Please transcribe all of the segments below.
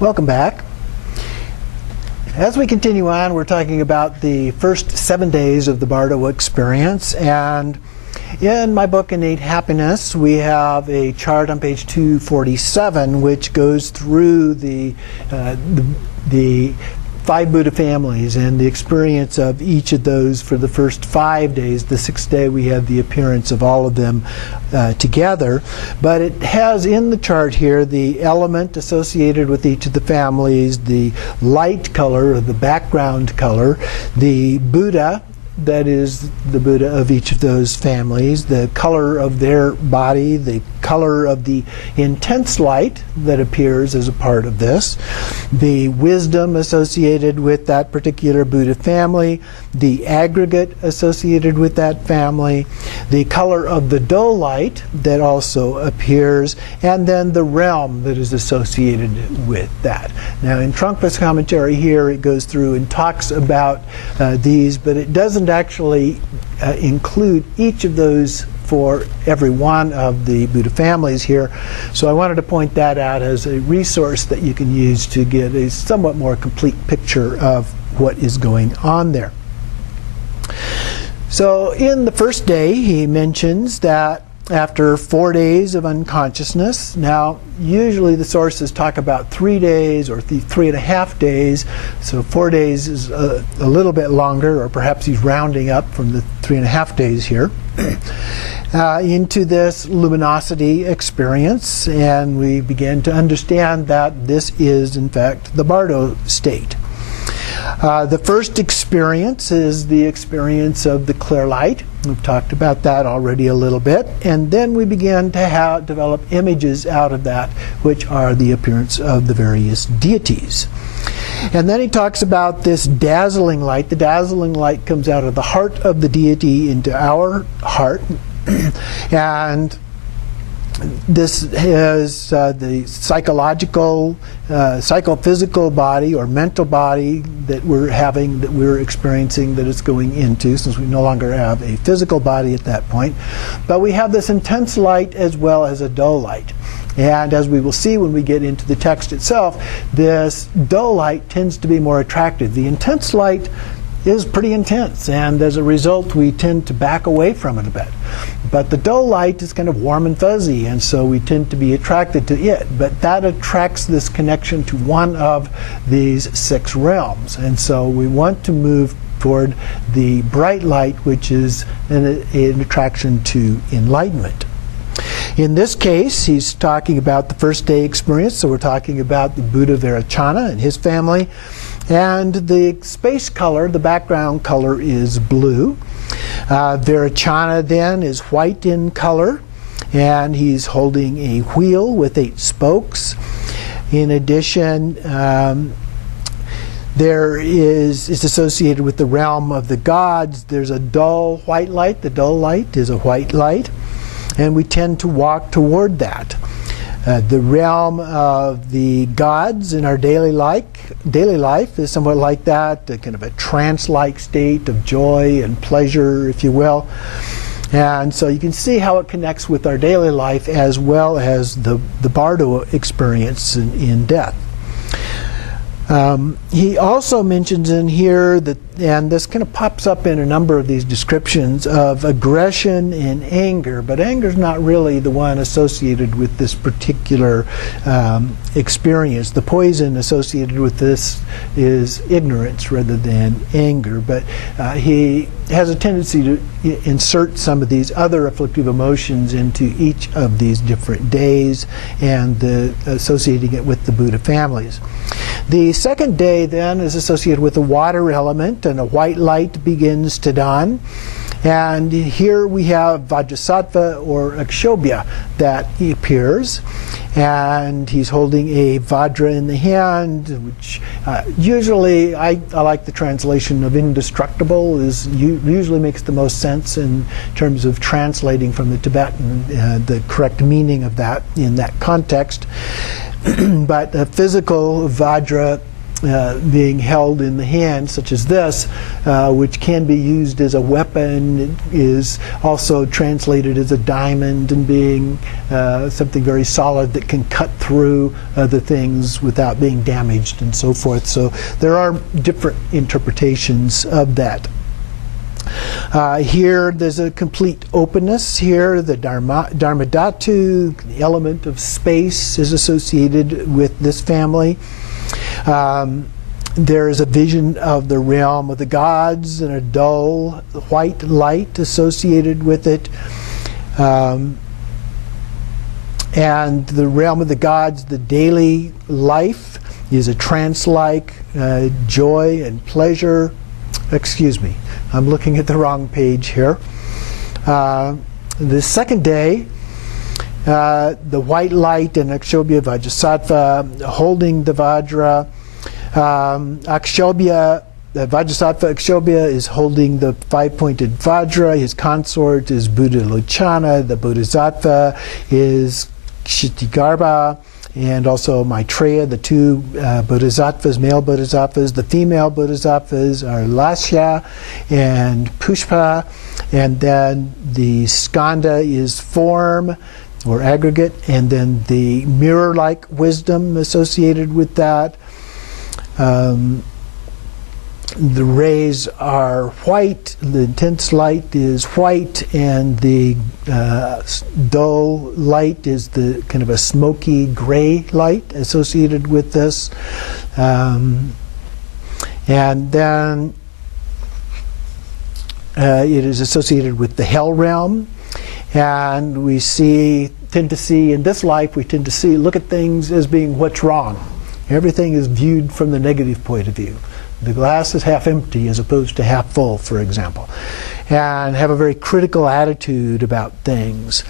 Welcome back. As we continue on, we're talking about the first 7 days of the Bardo experience, and in my book, Innate Happiness, we have a chart on page 247 which goes through the 5 Buddha families and the experience of each of those for the first 5 days. The 6th day we have the appearance of all of them together. But it has in the chart here the element associated with each of the families, the light color or the background color, the Buddha, that is the Buddha of each of those families, the color of their body, the color of the intense light that appears as a part of this, the wisdom associated with that particular Buddha family, the aggregate associated with that family, the color of the dough light that also appears, and then the realm that is associated with that. Now in Trungpa's commentary here it goes through and talks about these, but it doesn't actually include each of those for every one of the Buddha families here. So I wanted to point that out as a resource that you can use to get a somewhat more complete picture of what is going on there. So in the first day he mentions that after 4 days of unconsciousness, now usually the sources talk about 3 days or 3.5 days, so 4 days is a little bit longer, or perhaps he's rounding up from the 3.5 days here, into this luminosity experience, and we begin to understand that this is in fact the Bardo state. The first experience is the experience of the clear light. We've talked about that already a little bit. And then we begin to develop images out of that, which are the appearance of the various deities. And then he talks about this dazzling light. The dazzling light comes out of the heart of the deity into our heart. And this is the psychological, psychophysical body or mental body that we're having, that we're experiencing, that it's going into, since we no longer have a physical body at that point. But we have this intense light as well as a dull light. And as we will see when we get into the text itself, this dull light tends to be more attractive. The intense light is pretty intense, and as a result we tend to back away from it a bit. But the dull light is kind of warm and fuzzy, and so we tend to be attracted to it. But that attracts this connection to one of these 6 realms, and so we want to move toward the bright light, which is an attraction to enlightenment. In this case, he's talking about the first day experience, so we're talking about the Buddha Vairocana and his family. And the space color, the background color, is blue. Vairocana then is white in color, and he's holding a wheel with 8 spokes. In addition, it's associated with the realm of the gods. There's a dull white light. The dull light is a white light, and we tend to walk toward that. The realm of the gods in our daily life is somewhat like that, a kind of a trance-like state of joy and pleasure, if you will. And so you can see how it connects with our daily life as well as the Bardo experience in death. He also mentions in here that, and this kind of pops up in a number of these descriptions, of aggression and anger, but anger is not really the one associated with this particular experience. The poison associated with this is ignorance rather than anger, but he has a tendency to insert some of these other afflictive emotions into each of these different days and associating it with the Buddha families. The second day then is associated with the water element, and a white light begins to dawn. And here we have Vajrasattva or Akshobhya that appears. And he's holding a Vajra in the hand, which usually I like the translation of indestructible, usually makes the most sense in terms of translating from the Tibetan the correct meaning of that in that context. But a physical Vajra being held in the hand, such as this, which can be used as a weapon. It is also translated as a diamond, and being something very solid that can cut through other things without being damaged and so forth. So there are different interpretations of that. Here there's a complete openness here. The Dharmadhatu, the element of space, is associated with this family. There is a vision of the realm of the gods and a dull white light associated with it. And the realm of the gods, the daily life, is a trance-like joy and pleasure. Excuse me, I'm looking at the wrong page here. The second day, the white light and Akshobhya Vajrasattva holding the Vajra. Akshobhya, Vajrasattva Akshobhya is holding the five-pointed Vajra. His consort is Buddha Lochana. The Bodhisattva is Kshitigarbha, and also Maitreya. The two bodhisattvas, male bodhisattvas. The female bodhisattvas are Lasya and Pushpa. And then the skanda is form, or aggregate, and then the mirror-like wisdom associated with that. The rays are white, the intense light is white, and the dull light is the kind of a smoky gray light associated with this. And then it is associated with the hell realm. And we tend to see in this life, look at things as being what's wrong. Everything is viewed from the negative point of view. The glass is half empty as opposed to half full, for example. And have a very critical attitude about things.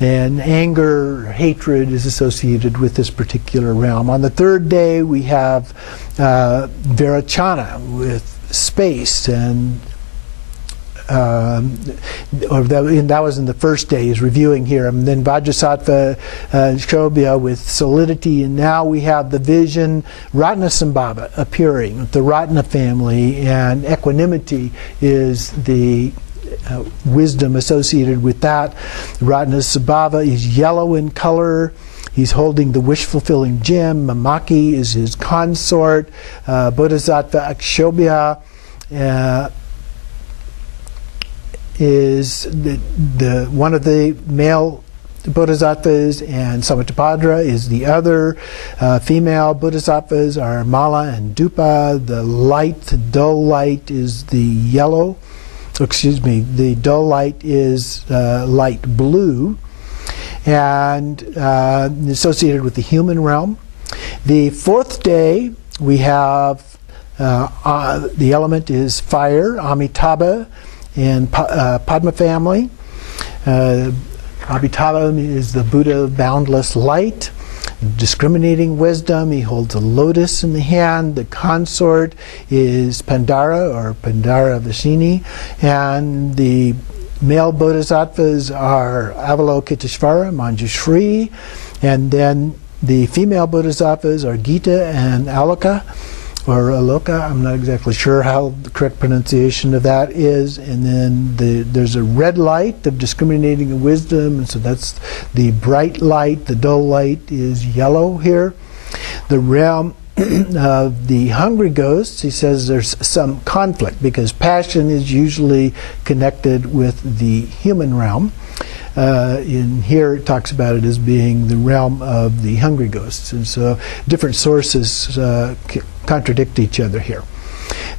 And anger, hatred is associated with this particular realm. On the third day, we have Virachana with space, and that was in the first day, is reviewing here. And then Vajrasattva Akshobhya with solidity. And now we have the vision, Ratnasambhava, appearing with the Ratna family, and equanimity is the wisdom associated with that. Ratnasambhava is yellow in color. He's holding the wish-fulfilling gem. Mamaki is his consort. Bodhisattva Akshobhya is the one of the male bodhisattvas, and Samatapādra is the other. Female bodhisattvas are Mala and Dupa. The dull light is the yellow. The dull light is light blue, and associated with the human realm. The fourth day, we have the element is fire, Amitabha, and Padma family. Amitabha is the Buddha of boundless light, discriminating wisdom. He holds a lotus in the hand. The consort is Pandara, or Pandara Vashini, and the male bodhisattvas are Avalokiteshvara, Manjushri, and then the female bodhisattvas are Gita and Aloka, or Aloka. I'm not exactly sure how the correct pronunciation of that is. And then there's a red light of discriminating wisdom, and so that's the bright light. The dull light is yellow here. The realm of the hungry ghosts, he says there's some conflict because passion is usually connected with the human realm. In here it talks about it as being the realm of the hungry ghosts, and so different sources contradict each other here.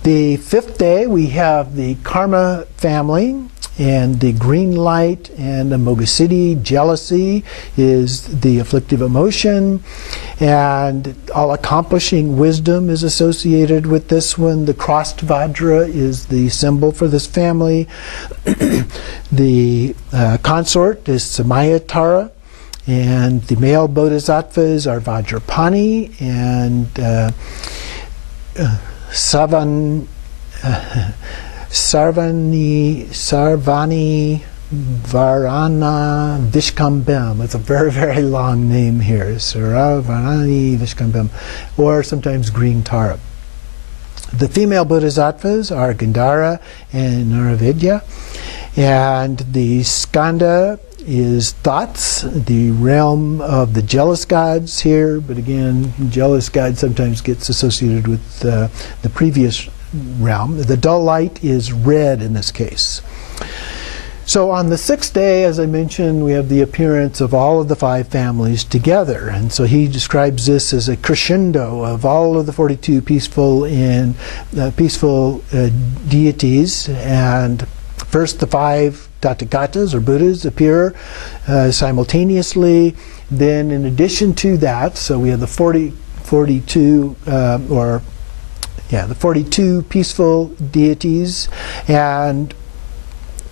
The fifth day we have the karma family, and the green light and amogasiddhi, jealousy, is the afflictive emotion, and all-accomplishing wisdom is associated with this one. The crossed vajra is the symbol for this family. The consort is Samayatara, and the male bodhisattvas are Vajrapani and Sarvani, Saravarana Vishkambem. It's a very, very long name here. Saravarani Vishkambem, or sometimes green Tara. The female bodhisattvas are Gandhara and Naravidya, and the skanda is thoughts, the realm of the jealous gods here, but again, jealous god sometimes gets associated with the previous realm. The dull light is red in this case. So on the sixth day, as I mentioned, we have the appearance of all of the five families together. And so he describes this as a crescendo of all of the 42 peaceful deities. And first the five Tathagatas or Buddhas appear simultaneously. Then in addition to that, so we have the 42 peaceful deities. And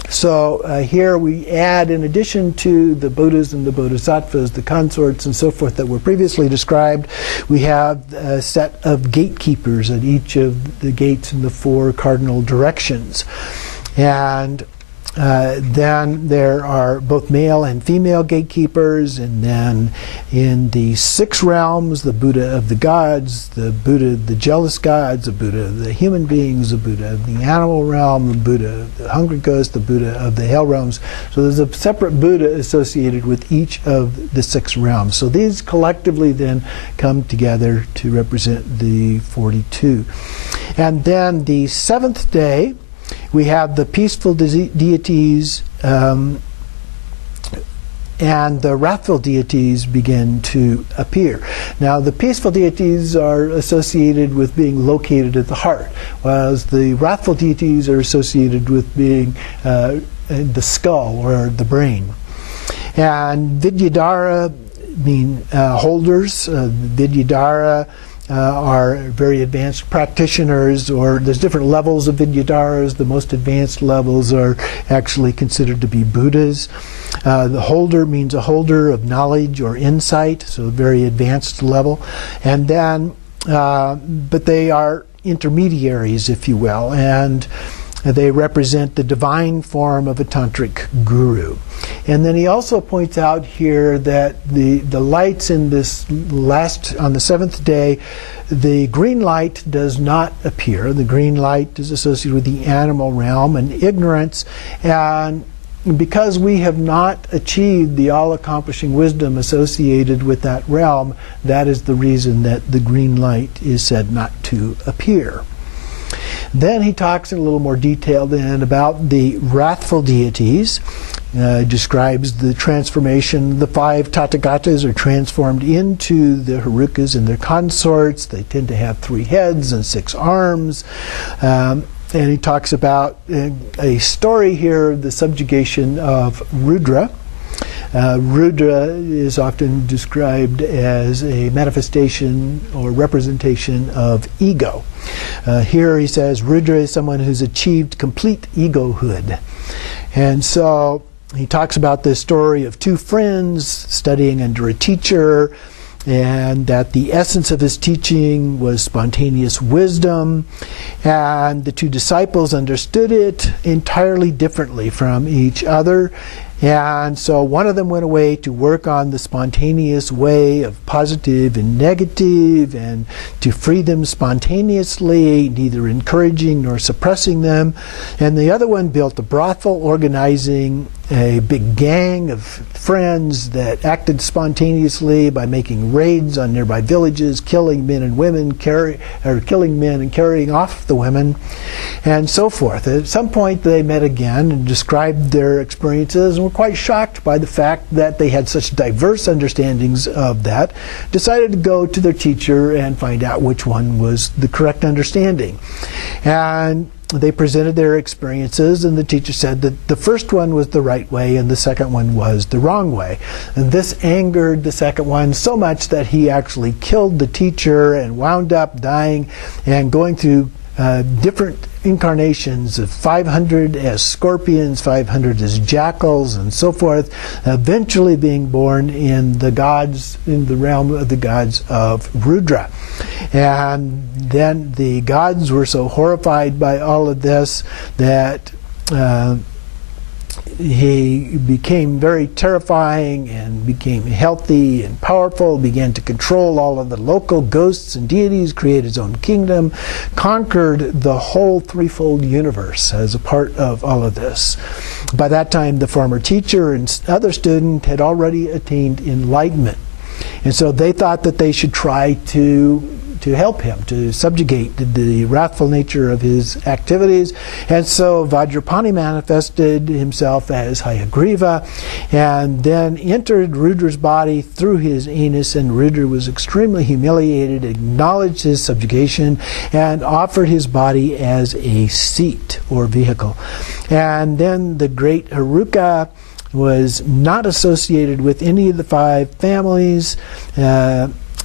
so here we add, in addition to the Buddhas and the Bodhisattvas, the consorts and so forth that were previously described, we have a set of gatekeepers at each of the gates in the four cardinal directions. And then there are both male and female gatekeepers, and then in the six realms, the Buddha of the gods, the Buddha of the jealous gods, the Buddha of the human beings, the Buddha of the animal realm, the Buddha of the hungry ghost, the Buddha of the hell realms. So there's a separate Buddha associated with each of the six realms. So these collectively then come together to represent the 42. And then the seventh day, we have the peaceful deities and the wrathful deities begin to appear. Now, the peaceful deities are associated with being located at the heart, whereas the wrathful deities are associated with being in the skull or the brain. And Vidyadhara mean holders. Vidyadhara are very advanced practitioners, or there's different levels of Vidyadharas. The most advanced levels are actually considered to be Buddhas. The holder means a holder of knowledge or insight, so a very advanced level. And then, but they are intermediaries, if you will, and they represent the divine form of a tantric guru. And then he also points out here that the lights in this on the seventh day, the green light does not appear. The green light is associated with the animal realm and ignorance. And because we have not achieved the all-accomplishing wisdom associated with that realm, that is the reason that the green light is said not to appear. Then he talks in a little more detail then about the wrathful deities. Describes the transformation. The five Tathagatas are transformed into the Herukas and their consorts. They tend to have 3 heads and 6 arms. And he talks about a story here, the subjugation of Rudra. Rudra is often described as a manifestation or representation of ego. Here he says Rudra is someone who's achieved complete egohood. And so he talks about this story of 2 friends studying under a teacher, and that the essence of his teaching was spontaneous wisdom, and the 2 disciples understood it entirely differently from each other. And so one of them went away to work on the spontaneous way of positive and negative, and to free them spontaneously, neither encouraging nor suppressing them. And the other one built a brothel, organizing a big gang of friends that acted spontaneously by making raids on nearby villages, killing men and women, killing men and carrying off the women, and so forth. At some point they met again and described their experiences, and were quite shocked by the fact that they had such diverse understandings of that. Decided to go to their teacher and find out which one was the correct understanding. And they presented their experiences, and the teacher said that the first one was the right way and the second one was the wrong way. And this angered the second one so much that he actually killed the teacher and wound up dying and going through different incarnations of 500 as scorpions, 500 as jackals, and so forth, eventually being born in the realm of the gods of Rudra. And then the gods were so horrified by all of this that he became very terrifying and became healthy and powerful, began to control all of the local ghosts and deities, create his own kingdom, conquered the whole threefold universe as a part of all of this. By that time, the former teacher and other student had already attained enlightenment. And so they thought that they should try to help him, to subjugate the wrathful nature of his activities. And so Vajrapani manifested himself as Hayagriva and then entered Rudra's body through his anus, and Rudra was extremely humiliated, acknowledged his subjugation, and offered his body as a seat or vehicle. And then the great Haruka was not associated with any of the five families,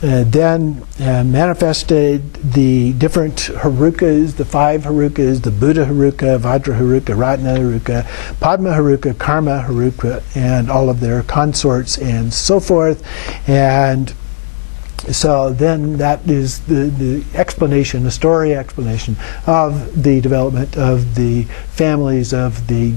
then manifested the different Harukas, the five Harukas, the Buddha Haruka, Vajra Haruka, Ratna Haruka, Padma Haruka, Karma Haruka, and all of their consorts and so forth. And so then that is the explanation, the story explanation of the development of the families of the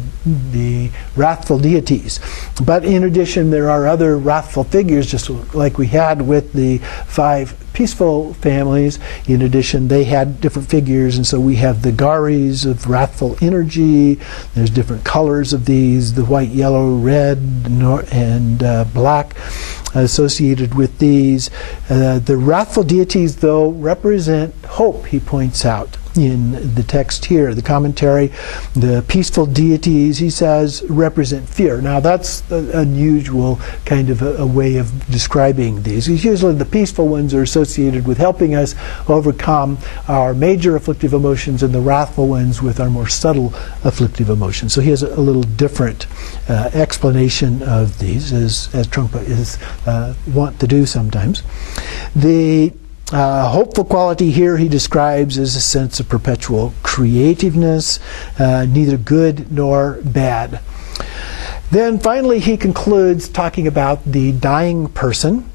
wrathful deities. But in addition, there are other wrathful figures, just like we had with the five peaceful families. In addition, they had different figures, and so we have the Garis of wrathful energy. There's different colors of these, the white, yellow, red, and black, associated with these. The wrathful deities, though, represent hope, he points out in the text here, the commentary. The peaceful deities, he says, represent fear. Now that's an unusual kind of a way of describing these. Usually the peaceful ones are associated with helping us overcome our major afflictive emotions, and the wrathful ones with our more subtle afflictive emotions. So he has a little different explanation of these, as Trungpa is wont to do sometimes. The hopeful quality here he describes as a sense of perpetual creativeness, neither good nor bad. Then finally he concludes talking about the dying person.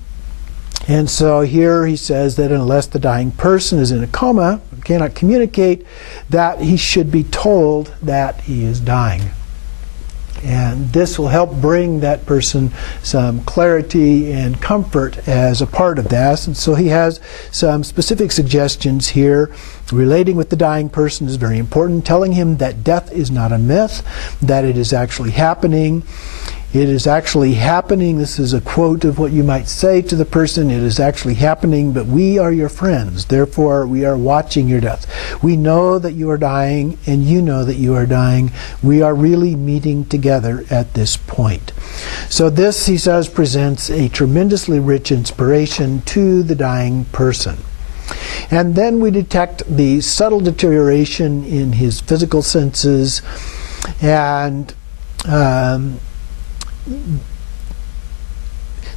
And so here he says that unless the dying person is in a coma, cannot communicate, that he should be told that he is dying. And this will help bring that person some clarity and comfort as a part of that. And so he has some specific suggestions here. Relating with the dying person is very important. Telling him that death is not a myth, that it is actually happening. It is actually happening. This is a quote of what you might say to the person. It is actually happening, but we are your friends. Therefore, we are watching your death. We know that you are dying, and you know that you are dying. We are really meeting together at this point. So this, he says, presents a tremendously rich inspiration to the dying person. And then we detect the subtle deterioration in his physical senses, and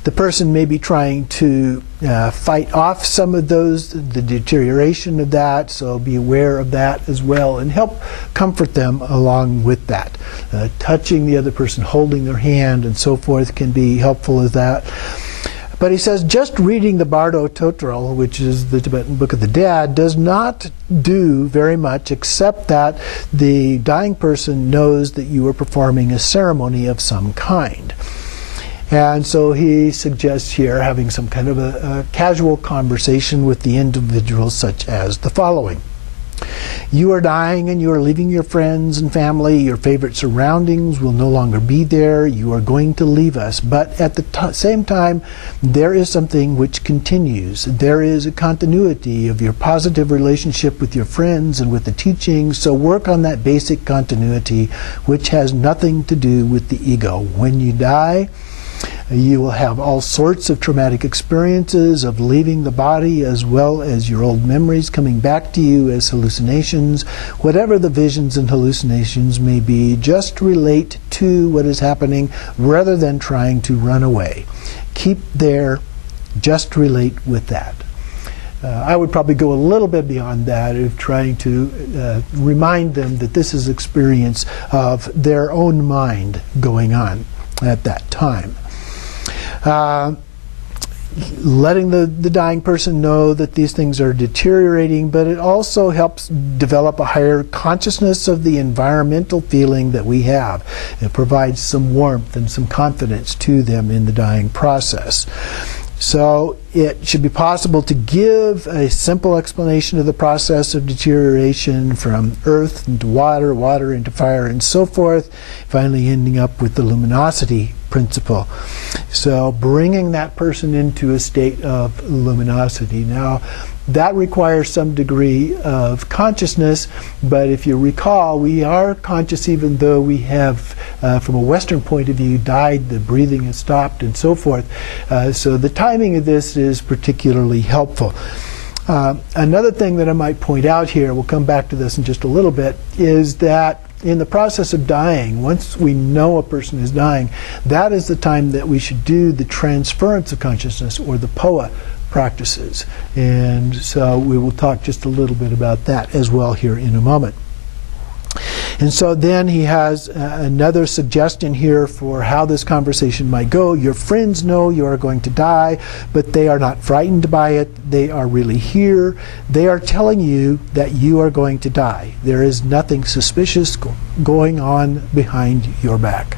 the person may be trying to fight off some of those, the deterioration of that, so be aware of that as well and help comfort them along with that. Touching the other person, holding their hand and so forth can be helpful as that. But he says just reading the Bardo Totral, which is the Tibetan Book of the Dead, does not do very much except that the dying person knows that you are performing a ceremony of some kind. And so he suggests here having some kind of a casual conversation with the individual, such as the following. You are dying and you are leaving your friends and family. Your favorite surroundings will no longer be there. You are going to leave us. But at the same time, there is something which continues. There is a continuity of your positive relationship with your friends and with the teachings. So work on that basic continuity, which has nothing to do with the ego. When you die, you will have all sorts of traumatic experiences of leaving the body, as well as your old memories coming back to you as hallucinations. Whatever the visions and hallucinations may be, just relate to what is happening rather than trying to run away. Keep there, just relate with that. I would probably go a little bit beyond that of trying to remind them that this is experience of their own mind going on at that time. letting the dying person know that these things are deteriorating, but it also helps develop a higher consciousness of the environmental feeling that we have. It provides some warmth and some confidence to them in the dying process. So it should be possible to give a simple explanation of the process of deterioration from earth into water, water into fire, and so forth, finally ending up with the luminosity principle. So bringing that person into a state of luminosity. Now, that requires some degree of consciousness, but if you recall, we are conscious even though we have, from a Western point of view, died, the breathing has stopped, and so forth. So the timing of this is particularly helpful. Another thing that I might point out here, we'll come back to this in just a little bit, is that in the process of dying, once we know a person is dying, that is the time that we should do the transference of consciousness, or the POA practices. And so we will talk just a little bit about that as well here in a moment. And so then he has another suggestion here for how this conversation might go. Your friends know you are going to die, but they are not frightened by it. They are really here. They are telling you that you are going to die. There is nothing suspicious going on behind your back.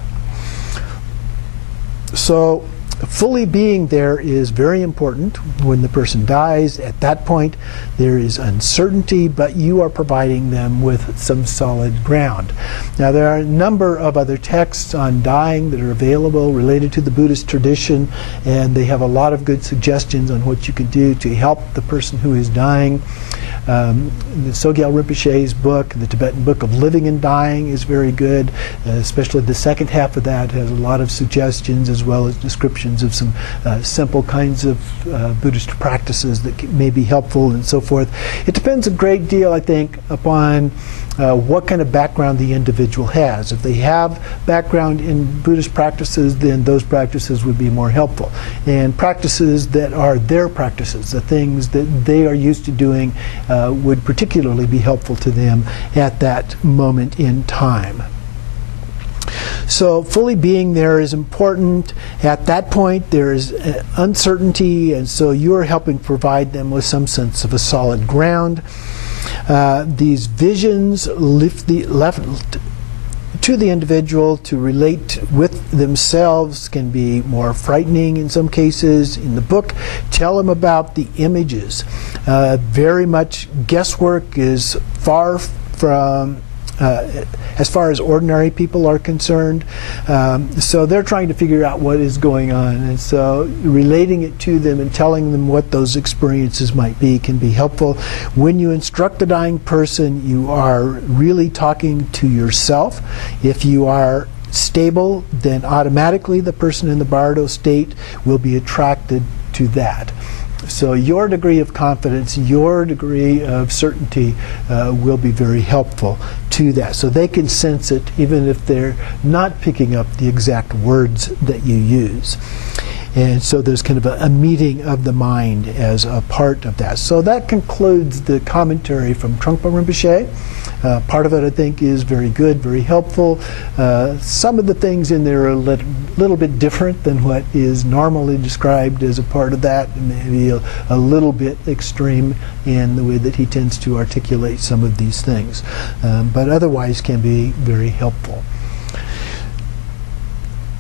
So fully being there is very important. When the person dies, at that point there is uncertainty, but you are providing them with some solid ground. Now, there are a number of other texts on dying that are available related to the Buddhist tradition, and they have a lot of good suggestions on what you can do to help the person who is dying. The Sogyal Rinpoche's book, the Tibetan Book of Living and Dying, is very good. Especially the second half of that has a lot of suggestions, as well as descriptions of some simple kinds of Buddhist practices that may be helpful and so forth. It depends a great deal, I think, upon what kind of background the individual has. If they have background in Buddhist practices, then those practices would be more helpful. And practices that are their practices, the things that they are used to doing, would particularly be helpful to them at that moment in time. So fully being there is important. At that point there is uncertainty, and so you're helping provide them with some sense of a solid ground. These visions left to the individual to relate with themselves can be more frightening in some cases. In the book, tell them about the images. Very much guesswork is far from as far as ordinary people are concerned. So they're trying to figure out what is going on, and so relating it to them and telling them what those experiences might be can be helpful. When you instruct the dying person, you are really talking to yourself. If you are stable, then automatically the person in the bardo state will be attracted to that. So your degree of confidence, your degree of certainty will be very helpful to that. So they can sense it even if they're not picking up the exact words that you use. And so there's kind of a meeting of the mind as a part of that. So that concludes the commentary from Trungpa Rinpoche. Part of it, I think, is very good, very helpful. Some of the things in there are a little bit different than what is normally described as a part of that, maybe a little bit extreme in the way that he tends to articulate some of these things, but otherwise can be very helpful.